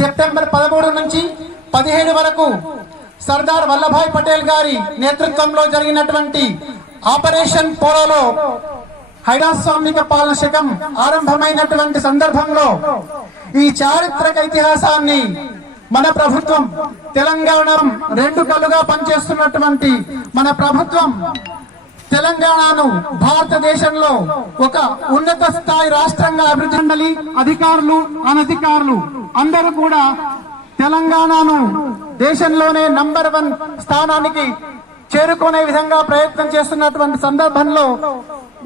September 13 నుంచి 17 వరకు సర్దార్ వల్లభాయ్ పటేల్ గారి నేతృత్వంలో జరిగినటువంటి ఆపరేషన్ పోలోలో హైడ్రాస్వామిక పాలన శకం ఆరంభమైనటువంటి సందర్భంలో ఈ చారిత్రక ఇతిహాసాన్ని మన ప్రభుత్వం తెలంగాణ రెండు కళ్ళుగా పనిచేస్తున్నటువంటి మన ప్రభుత్వం తెలంగాణను భారతదేశంలో ఒక ఉన్నత స్థాయి రాష్ట్రంగా అభివృద్ధి మండలి అధికారులు అనధికారులు అందరూ కూడా తెలంగాణను దేశంలోనే నంబర్ 1 స్థానానికి చేరుకునే విధంగా ప్రయత్నం చేస్తున్నటువంటి సందర్భంలో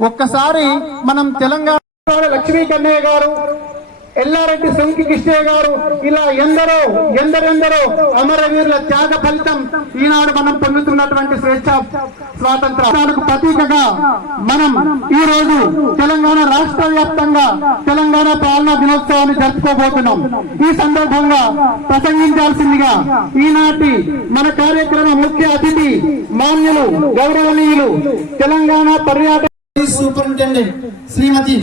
ఒక్కసారి మనం తెలంగాణ లక్ష్మీ కన్నయ్య గారు, ఎల్లారెడ్డి శంకి కృష్ణయ్య గారు, ఇలా ఎందరెందరో అమరవీరుల త్యాగ ఫలితం ఈనాడు మనం పొందుతున్నటువంటి స్వేచ్ఛ స్వాతంత్రానికి ప్రతీకగా మనం ఈ రోజు తెలంగాణ రాష్ట్ర వ్యాప్తంగా తెలంగాణ పాలనా దినోత్సవాన్ని జరుపుకోబోతున్నాం. ఈ సందర్భంగా ప్రసంగించాల్సిందిగా ఈనాటి మన కార్యక్రమ ముఖ్య అతిథి మాన్యులు గౌరవనీయులు తెలంగాణ పర్యాటక సూపరింటెండెంట్ శ్రీమతి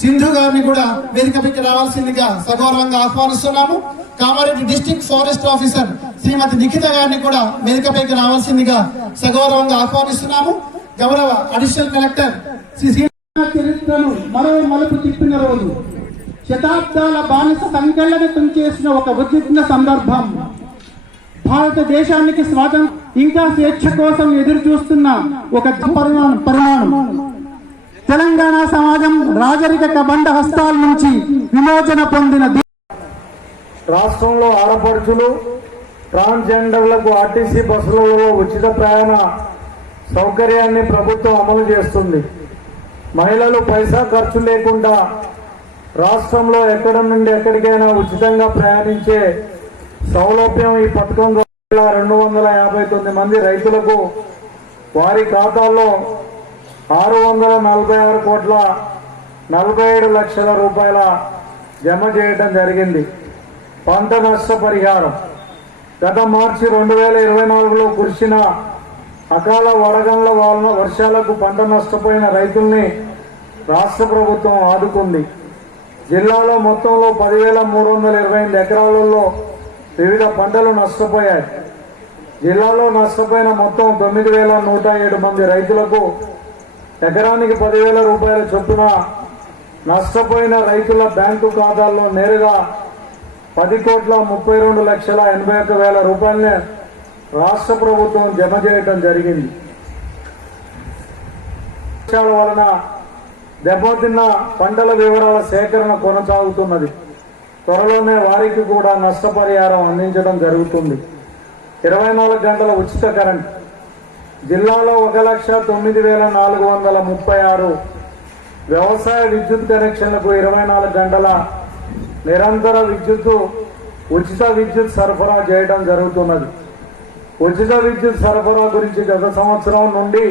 సింధు గారిని కూడా వేదికపైకి రావాల్సిందిగా సగౌరవంగా ఆహ్వానిస్తున్నాము. కామారెడ్డి డిస్ట్రిక్ట్ ఫారెస్ట్ ఆఫీసర్ శ్రీమతి నిఖిత గారిని కూడా వేదికపైకి రావాల్సిందిగా సగౌరవంగా ఆహ్వానిస్తున్నాము. గౌరవ అడిషనల్ కలెక్టర్ చరిత్రను మరో మలుపు తిప్పిన రోజు, శతాబ్దాల బానిస సంకలనం చేసిన ఒక ఉద్విగ్న సందర్భం, భారతదేశానికి స్వాతంత్రం ఇంకా స్వేచ్ఛ కోసం ఎదురు చూస్తున్న ఒక పరిమాణం. తెలంగాణ సమాజం రాజరిక బండ హస్తాల నుంచి విమోచన పొందిన రాష్ట్రంలో ఆడపడుచులు ట్రాన్స్జెండర్లకు ఆర్టీసీ బస్సులలో ఉచిత ప్రయాణ సౌకర్యాన్ని ప్రభుత్వం అమలు చేస్తుంది. మహిళలు పైసా ఖర్చు లేకుండా రాష్ట్రంలో ఎక్కడ నుండి ఎక్కడికైనా ఉచితంగా ప్రయాణించే సౌలభ్యం ఈ పథకం ద్వారా 259 మంది రైతులకు వారి ఖాతాల్లో 646 కోట్ల 47 లక్షల రూపాయల జమ చేయడం జరిగింది. పంట నష్ట పరిహారం గత మార్చి 2024లో కురిసిన అకాల వడగండ్ల వలన వర్షాలకు పంట నష్టపోయిన రైతుల్ని రాష్ట్ర ప్రభుత్వం ఆదుకుంది. జిల్లాలో మొత్తంలో 10,328 ఎకరాలలో వివిధ పంటలు నష్టపోయాయి. జిల్లాలో నష్టపోయిన మొత్తం 9,107 మంది రైతులకు ఎకరానికి 10,000 రూపాయల చొప్పున నష్టపోయిన రైతుల బ్యాంకు ఖాతాల్లో నేరుగా 10,32,81,000 రూపాయలని రాష్ట్ర ప్రభుత్వం జమ చేయడం జరిగింది. వర్షాల వలన దెబ్బతిన్న పంటల వివరాల సేకరణ కొనసాగుతున్నది. త్వరలోనే వారికి కూడా నష్టపరిహారం అందించడం జరుగుతుంది. 24 గంటల ఉచిత కరెంట్ జిల్లాలో 1,09,436 వ్యవసాయ విద్యుత్ కనెక్షన్లకు 24 గంటల నిరంతర ఉచిత విద్యుత్ సరఫరా చేయడం జరుగుతున్నది. ఉచిత విద్యుత్ సరఫరా గురించి గత సంవత్సరం నుండి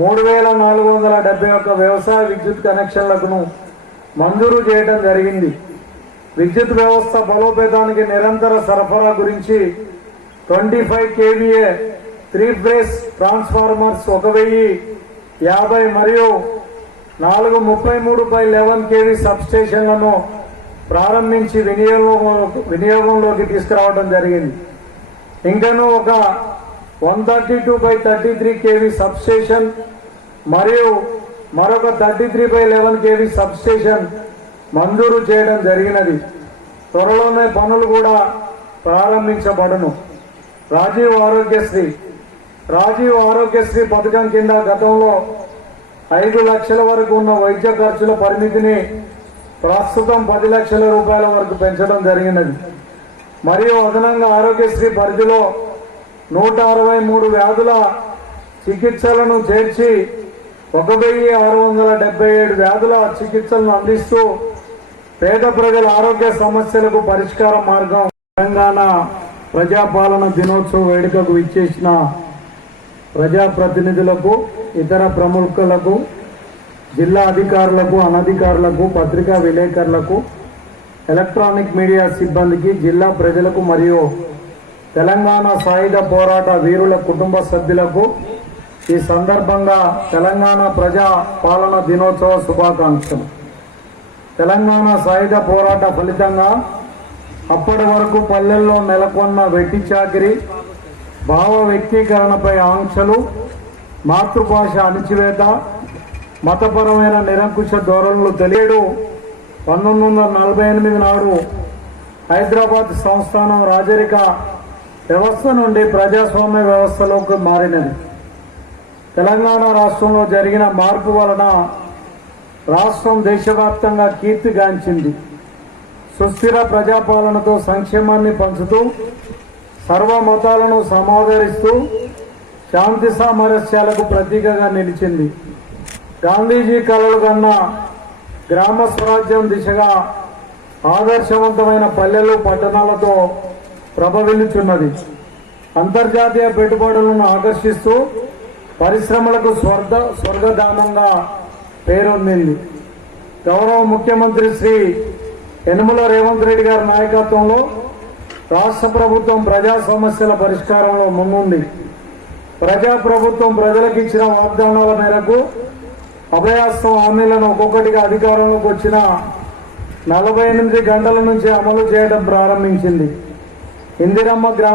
3,471 వ్యవసాయ విద్యుత్ కనెక్షన్లను మంజూరు చేయడం జరిగింది. విద్యుత్ వ్యవస్థ బలోపేతానికి నిరంతర సరఫరా గురించి 25 kVA 3 ఫేజ్ ట్రాన్స్ఫార్మర్స్ 1,050 మరియు 433/11 kV సబ్ స్టేషన్లను ప్రారంభించి వినియోగంలోకి తీసుకురావడం జరిగింది. ఇంకనూ ఒక 132/33 kV సబ్ స్టేషన్ మరియు మరొక 33/11 kV సబ్ స్టేషన్ మంజూరు చేయడం జరిగినది. త్వరలోనే పనులు కూడా ప్రారంభించబడును. రాజీవ్ ఆరోగ్యశ్రీ పథకం కింద గతంలో 5 లక్షల వరకు ఉన్న వైద్య ఖర్చుల పరిమితిని ప్రస్తుతం 10 లక్షల రూపాయల వరకు పెంచడం జరిగినది. మరియు అదనంగా ఆరోగ్యశ్రీ పరిధిలో 163 వ్యాధుల చికిత్సలను చేర్చి 1,677 వ్యాధుల చికిత్సలను అందిస్తూ పేద ప్రజల ఆరోగ్య సమస్యలకు పరిష్కార మార్గం. తెలంగాణ ప్రజాపాలన దినోత్సవ వేడుకకు విచ్చేసిన ప్రజాప్రతినిధులకు, ఇతర ప్రముఖులకు, జిల్లా అధికారులకు, అనధికారులకు, పత్రికా విలేకరులకు, ఎలక్ట్రానిక్ మీడియా సిబ్బందికి, జిల్లా ప్రజలకు మరియు తెలంగాణ సాయుధ పోరాట వీరుల కుటుంబ సభ్యులకు ఈ సందర్భంగా తెలంగాణ ప్రజా పాలన దినోత్సవ శుభాకాంక్షలు. తెలంగాణ సాయుధ పోరాట ఫలితంగా అప్పటి వరకు పల్లెల్లో నెలకొన్న వెట్టి చాకిరి, భావ వ్యక్తీకరణపై ఆంక్షలు, మాతృభాష అణిచివేత, మతపరమైన నిరంకుశ ధోరణులు తెలియడు 1948 నాడు హైదరాబాద్ సంస్థానం రాజరిక వ్యవస్థ నుండి ప్రజాస్వామ్య వ్యవస్థలోకి మారినది. తెలంగాణ రాష్ట్రంలో జరిగిన మార్పు వలన రాష్ట్రం దేశవ్యాప్తంగా కీర్తిగాంచింది. సుస్థిర ప్రజాపాలనతో సంక్షేమాన్ని పంచుతూ సర్వ మతాలను సమాదరిస్తూ శాంతి సామరస్యాలకు ప్రతీకగా నిలిచింది. గాంధీజీ కలలు కన్న గ్రామ స్వరాజ్యం దిశగా ఆదర్శవంతమైన పల్లెలు పట్టణాలతో ప్రభవిల్లుచున్నది. అంతర్జాతీయ పెట్టుబడులను ఆకర్షిస్తూ పరిశ్రమలకు స్వర్గధామంగా పేరొందింది. గౌరవ ముఖ్యమంత్రి శ్రీ యనమల రేవంత్ రెడ్డి గారి నాయకత్వంలో రాష్ట్ర ప్రభుత్వం ప్రజా సమస్యల పరిష్కారంలో ముందుంది. ప్రజాప్రభుత్వం ప్రజలకు ఇచ్చిన వాగ్దానాల మేరకు అభయాస్తం హామీలను ఒక్కొక్కటిగా అధికారంలోకి వచ్చిన 48 గంటల నుంచి అమలు చేయడం ప్రారంభించింది. ఇందిరమ్మ గ్రామ